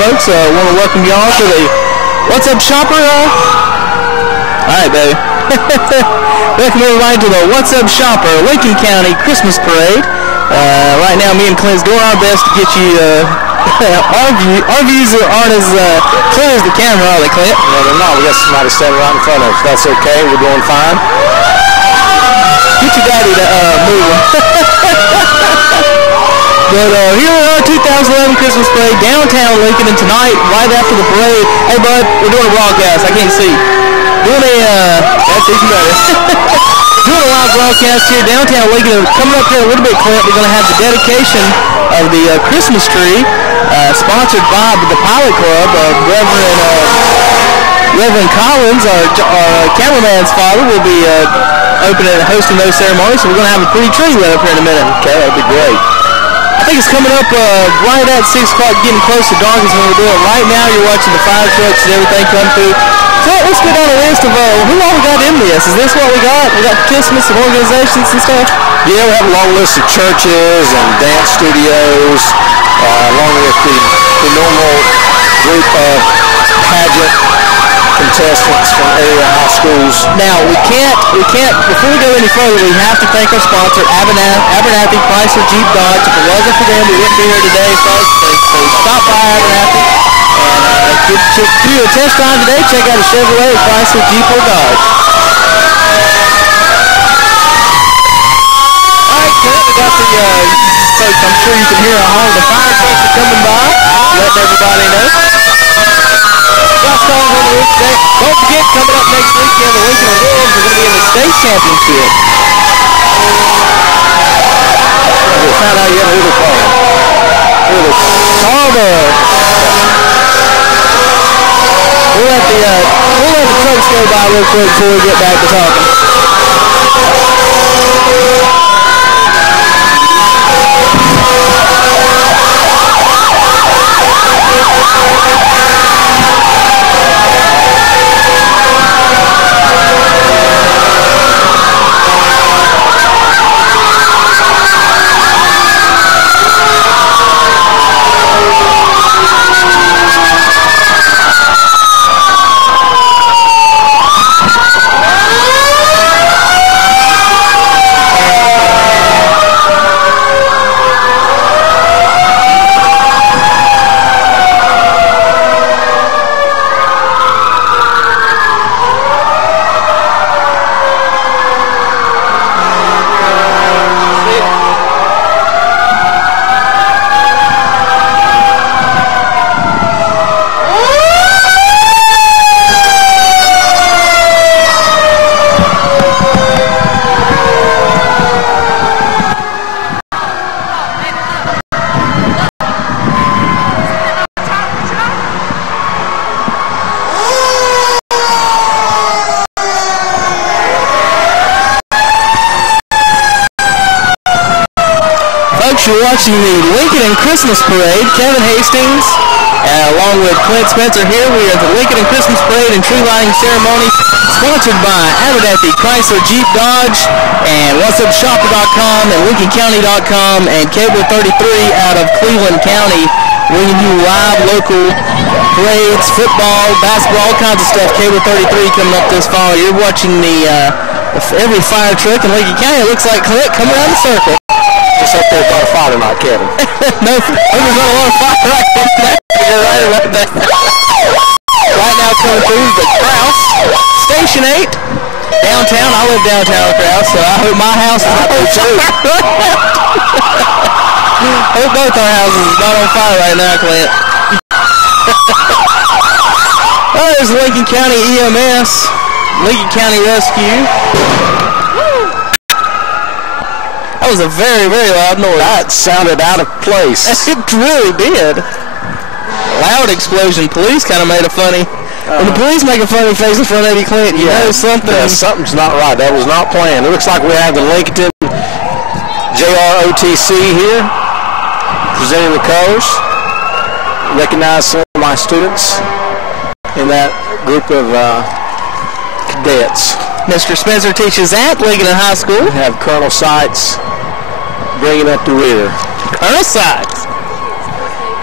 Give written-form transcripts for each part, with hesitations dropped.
folks. Want to welcome y'all to the What's Up Shopper? All right, baby. Welcome everybody to the What's Up Shopper Lincoln County Christmas Parade. Right now, me and Clint's doing our best to get you. Our views aren't as clear as the camera, are they, Clint? No, they're not. We got somebody standing right in front of us. That's okay. We're doing fine. Get your daddy to move him. But here we are, 2011 Christmas Parade, downtown Lincoln, and tonight, right after the parade, hey bud, we're doing a broadcast. I can't see. That's even better. Doing a live broadcast here downtown Lincoln. Coming up here a little bit, Clint, we're going to have the dedication of the Christmas tree, sponsored by the Pilot Club of Reverend Collins, our cameraman's father, will be opening and hosting those ceremonies. So we're going to have a pretty tree lit up here in a minute. Okay, that'd be great. I think it's coming up right at 6 o'clock, getting close to dark is when we're doing it. Right now, you're watching the fire trucks and everything come through. So let's go down a list of who all we got in this. Is this what we got? We got participants and organizations and stuff? Yeah, we have a long list of churches and dance studios, along with the normal group of pageant contestants from area high schools. Now, we can't, before we go any further, we have to thank our sponsor, Abernathy Chrysler Jeep Dodge. If it wasn't for them, we wouldn't be here today, folks. So stop by Abernathy and do a test drive today. Check out a Chevrolet, Chrysler, Jeep, or Dodge. All right, Clint, we got the folks. I'm sure you can hear all the fire trucks are coming by, letting everybody know. Don't forget, coming up next weekend, the Lincoln Wolves are going to be in the state championship. We found out yet who they're playing. We'll let the trucks go by real quick before we get back to talking. You're watching the Lincoln Christmas Parade. Kevin Hastings, along with Clint Spencer here. We are at the Lincoln Christmas Parade and tree lighting ceremony, sponsored by Abernathy Chrysler Jeep Dodge and What'sUpShopper.com and LincolnCounty.com and Cable 33 out of Cleveland County, bringing you live local parades, football, basketball, all kinds of stuff. Cable 33 coming up this fall. You're watching the every fire truck in Lincoln County. It looks like Clint coming around the circle. Just up there about a fire tonight, Kevin. No, there's not a lot of fire right there. You're right about that. Right now coming through the Krause, Station 8, downtown. I live downtown Krause, so I hope my house is not on fire. I hope both our houses is not on fire right now, Clint. Oh, there's Lincoln County EMS, Lincoln County Rescue. That was a very, very loud noise. That sounded out of place. It really did. Loud explosion. Police kind of made a funny. When the police make a funny face in front of you, Clint, you know something. Yeah, something's not right. That was not planned. It looks like we have the Lincolnton JROTC here, presenting the colors. Recognize some of my students in that group of cadets. Mr. Spencer teaches at Lincoln High School. We have Colonel Seitz bringing up the rear. Colonel Seitz.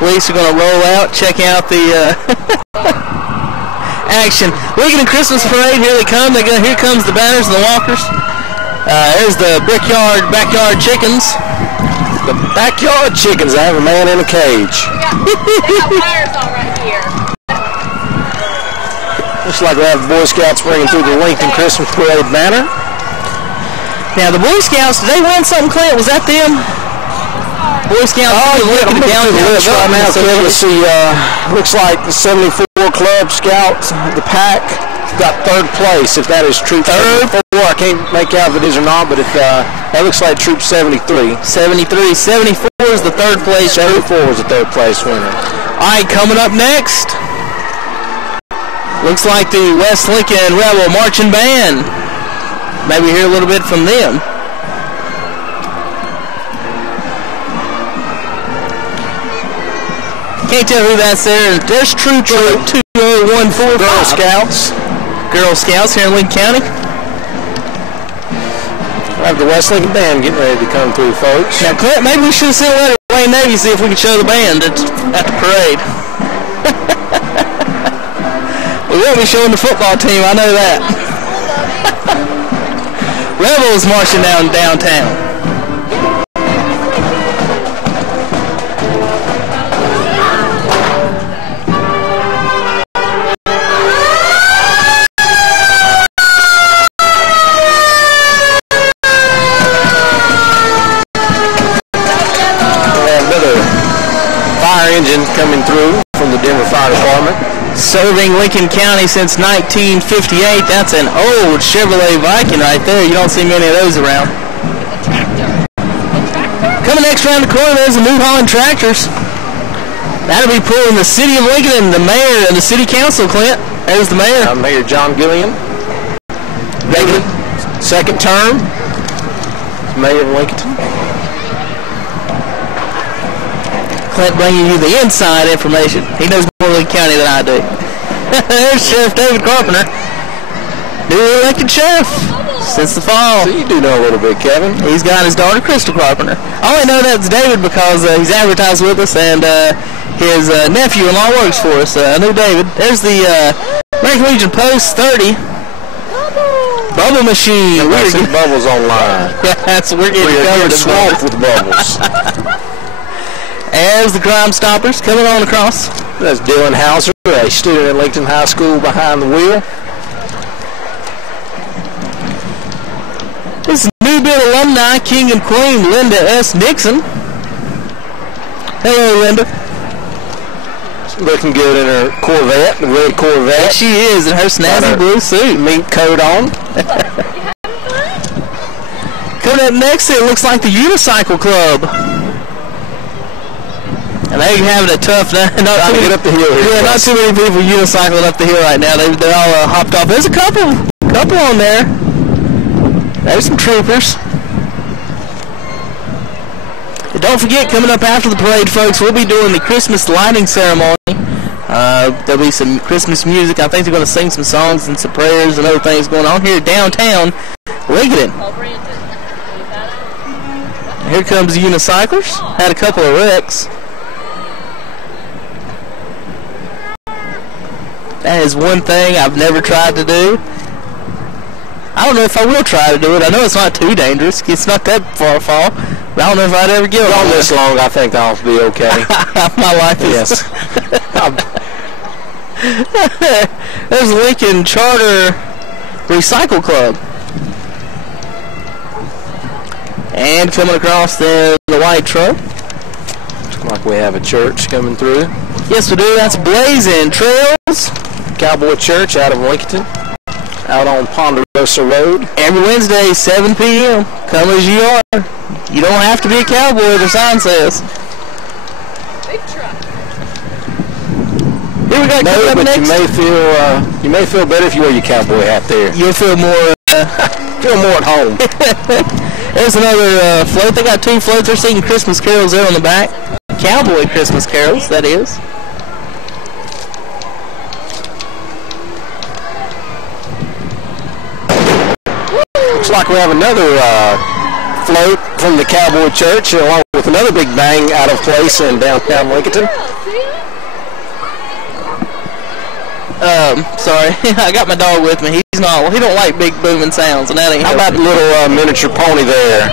Police are going to roll out, check out the action. Lincoln Christmas Parade, here they come. Here comes the banners and the walkers. There's the backyard chickens. The backyard chickens. I have a man in a cage. They got wires all right here. Looks like we have Boy Scouts bringing through the Lincoln Christmas Parade banner. Now the Boy Scouts, did they win something, Clint? Was that them? Boy Scouts. I'm looking down the list right now, Kevin. Let's see. Looks like the 74 Club Scouts, the pack, got third place. If that is Troop 74, I can't make out if it is or not, but if that looks like Troop 73. 74 is the third place. 74 was the third place winner. All right, coming up next. Looks like the West Lincoln Rebel Marching Band. Maybe hear a little bit from them. Can't tell who that's there. There's Troop 2014. Girl Scouts. Girl Scouts here in Lincoln County. We'll have the West Lincoln Band getting ready to come through, folks. Now, Clint, maybe we should have sent a letter to Wayne Navy, see if we could show the band at the parade. We won't be showing the football team, I know that. Rebels marching downtown. Engine coming through from the Denver Fire Department. Serving Lincoln County since 1958. That's an old Chevrolet Viking right there. You don't see many of those around. Coming next around the corner, there's the New Holland Tractors. That'll be pulling the city of Lincoln and the mayor and the city council, Clint. There's the mayor. Mayor John Gilliam. Second term. Mayor of Lincolnton. Clint bringing you the inside information. He knows more Lincoln County than I do. There's Sheriff David Carpenter, newly elected sheriff since the fall. So you do know a little bit, Kevin. He's got his daughter, Crystal Carpenter. I only know that's David because he's advertised with us, and his nephew-in-law works for us. I know David. There's the American Legion Post 30. Bubble machine. We're getting bubbles online. Yeah, we're getting covered in swamped with bubbles. As the Crime Stoppers coming on across. That's Dylan Hauser, a student at Lincoln High School behind the wheel. This is Newbit alumni, King and Queen Linda S. Nixon. Hello, Linda. She's looking good in her Corvette, the red Corvette. Yes, she is, in her snazzy blue suit. Mink coat on. Coming up next, it looks like the Unicycle Club. And they're having a tough night. Not to get up the hill here. Yeah, not too many people unicycling up the hill right now. They're all hopped off. There's a couple on there. There's some troopers. And don't forget, coming up after the parade, folks, we'll be doing the Christmas lighting ceremony. There'll be some Christmas music. I think they're going to sing some songs and some prayers and other things going on here downtown Lincoln. Here comes the unicyclers. Had a couple of wrecks. That is one thing I've never tried to do. I don't know if I will try to do it. I know it's not too dangerous. It's not that far a fall. But I don't know if I'd ever get on this long. I think I'll be okay. My life is. Yes. There's Lincoln Charter Recycle Club. And coming across the white truck. Looks like we have a church coming through. Yes, we do. That's Blazing Trails Cowboy Church out of Lincolnton, out on Ponderosa Road. Every Wednesday, 7 p.m. Come as you are. You don't have to be a cowboy, the sign says. Big truck. Here we go. No, but you may feel better if you wear your cowboy hat there. You'll feel more at home. There's another float. They got 2 floats. They're singing Christmas carols there on the back. Cowboy Christmas carols, that is. Looks like we have another float from the Cowboy Church, along with another big bang out of place in downtown Lincolnton. Sorry, I got my dog with me. He's not. Well, he don't like big booming sounds, and that ain't. How about the little miniature pony there?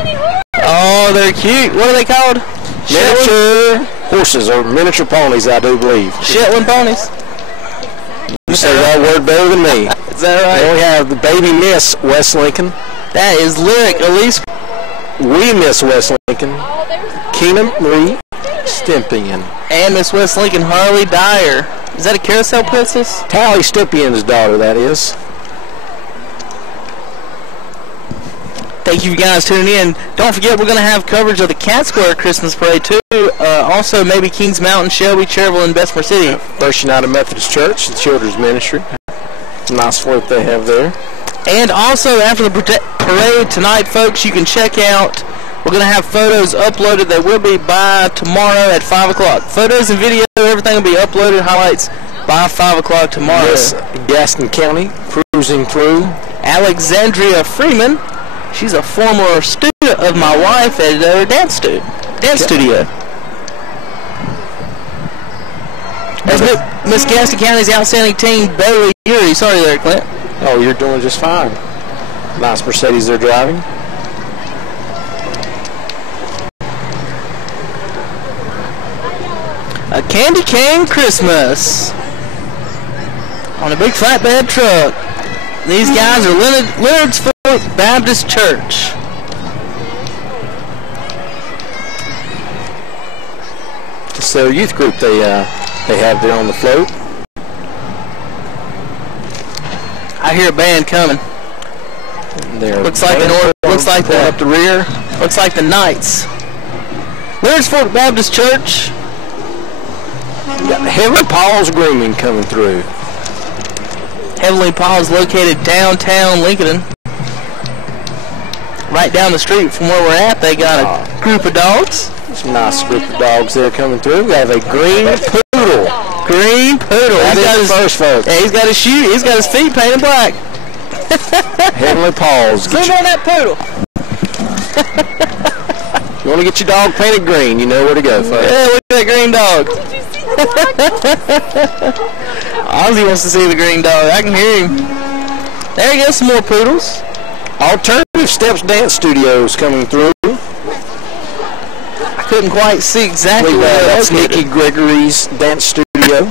Oh, they're cute. What are they called? Miniature horses or miniature ponies, I do believe. Shetland ponies. You say that word better than me. Is that right? Then we have the baby Miss West Lincoln. That is Lyric Elise. We Miss West Lincoln. Keenan Marie Stimpian. And Miss West Lincoln Harley Dyer. Is that a carousel princess? Tally Stimpian's daughter, that is. Thank you guys tuning in. Don't forget, we're going to have coverage of the Cat Square Christmas Parade, too. Also, maybe Kings Mountain, Shelby, Cherville, and Bessemer City. First United Methodist Church, the Children's Ministry. Nice float they have there. And also, after the parade tonight, folks, you can check out, we're going to have photos uploaded that will be by tomorrow at 5 o'clock. Photos and video, everything will be uploaded, highlights by 5 o'clock tomorrow. Yes, Gaston County, cruising through. Alexandria Freeman. She's a former student of my wife at her dance studio. As Miss Gaston County's outstanding team, Bailey Urey. Sorry there, Clint. Oh, you're doing just fine. Nice Mercedes they're driving. A candy cane Christmas on a big flatbed truck. These guys are Leonard's Fort Baptist Church. It's their youth group they have there on the float. I hear a band coming. Looks like the rear. Looks like the Knights. Leonard's Fort Baptist Church. You got Heavenly Paul's Grooming coming through. Heavenly Paul's located downtown Lincoln. Right down the street from where we're at, they got a group of dogs. Some nice group of dogs there coming through. We have a green poodle. Green poodle. That is first, folks. Yeah, he's got his feet painted black. Heavenly Paul's. Zoom on that poodle. You want to get your dog painted green, you know where to go, folks. Yeah, look at that green dog. Ozzy wants to see the green dog. I can hear him. There he goes, some more poodles. Alternative Steps Dance Studios coming through. I couldn't quite see exactly where that's Nikki Gregory's dance studio.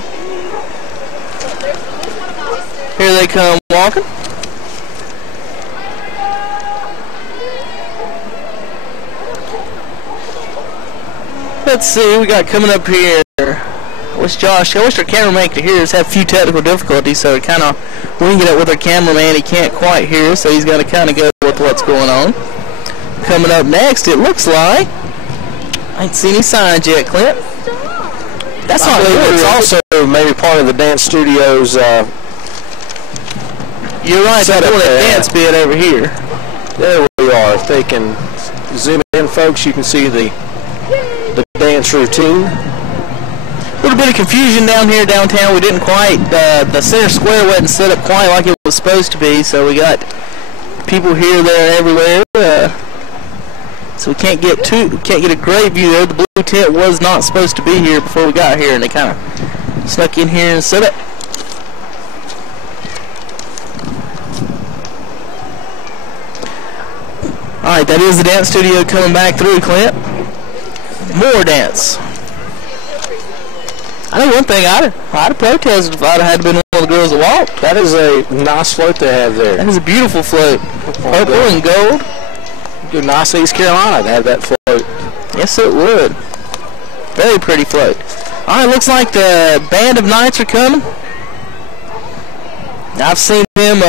Here they come walking. Let's see, we got coming up here. I wish our cameraman could hear us. Have a few technical difficulties, so we kind of winging it with our cameraman. He can't quite hear us, so he's got to kind of go with what's going on. Coming up next, it looks like I ain't seen any signs yet, Clint. That's not really. It's also maybe part of the dance studios. You're right. They're doing a dance bit over here. There we are. If they can zoom in, folks, you can see the dance routine. A little bit of confusion down here downtown. We didn't quite, the center square wasn't set up quite like it was supposed to be, so we got people here, there, everywhere. So we can't get a great view there. The blue tent was not supposed to be here before we got here, and they kind of snuck in here and set up. All right, that is the dance studio coming back through, Clint. More dance. I know one thing, I'd have protested if I'd have been one of the girls that walked. That is a nice float they have there. That is a beautiful float. Purple and gold. Good, nice East Carolina to have that float. Yes, it would. Very pretty float. All right, looks like the Band of Knights are coming. I've seen them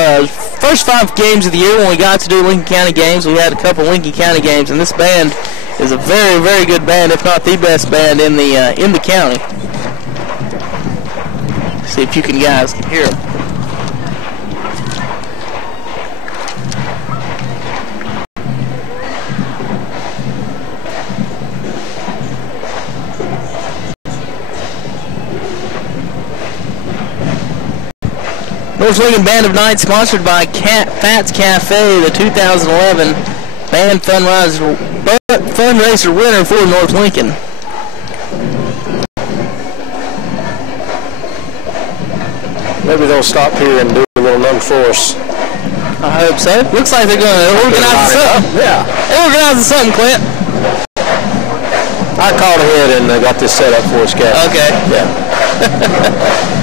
first 5 games of the year when we got to do Lincoln County games. We had a couple Lincoln County games, and this band is a very, very good band, if not the best band in the county. See if you guys can hear them. North Lincoln Band of Knights, sponsored by Fats Cafe, the 2011 band fundraiser winner for North Lincoln. Maybe they'll stop here and do a little number for us. I hope so. Looks like they're going to organize something. Yeah. Organizing something, Clint. I called ahead and got this set up for us, Captain. Okay. Yeah.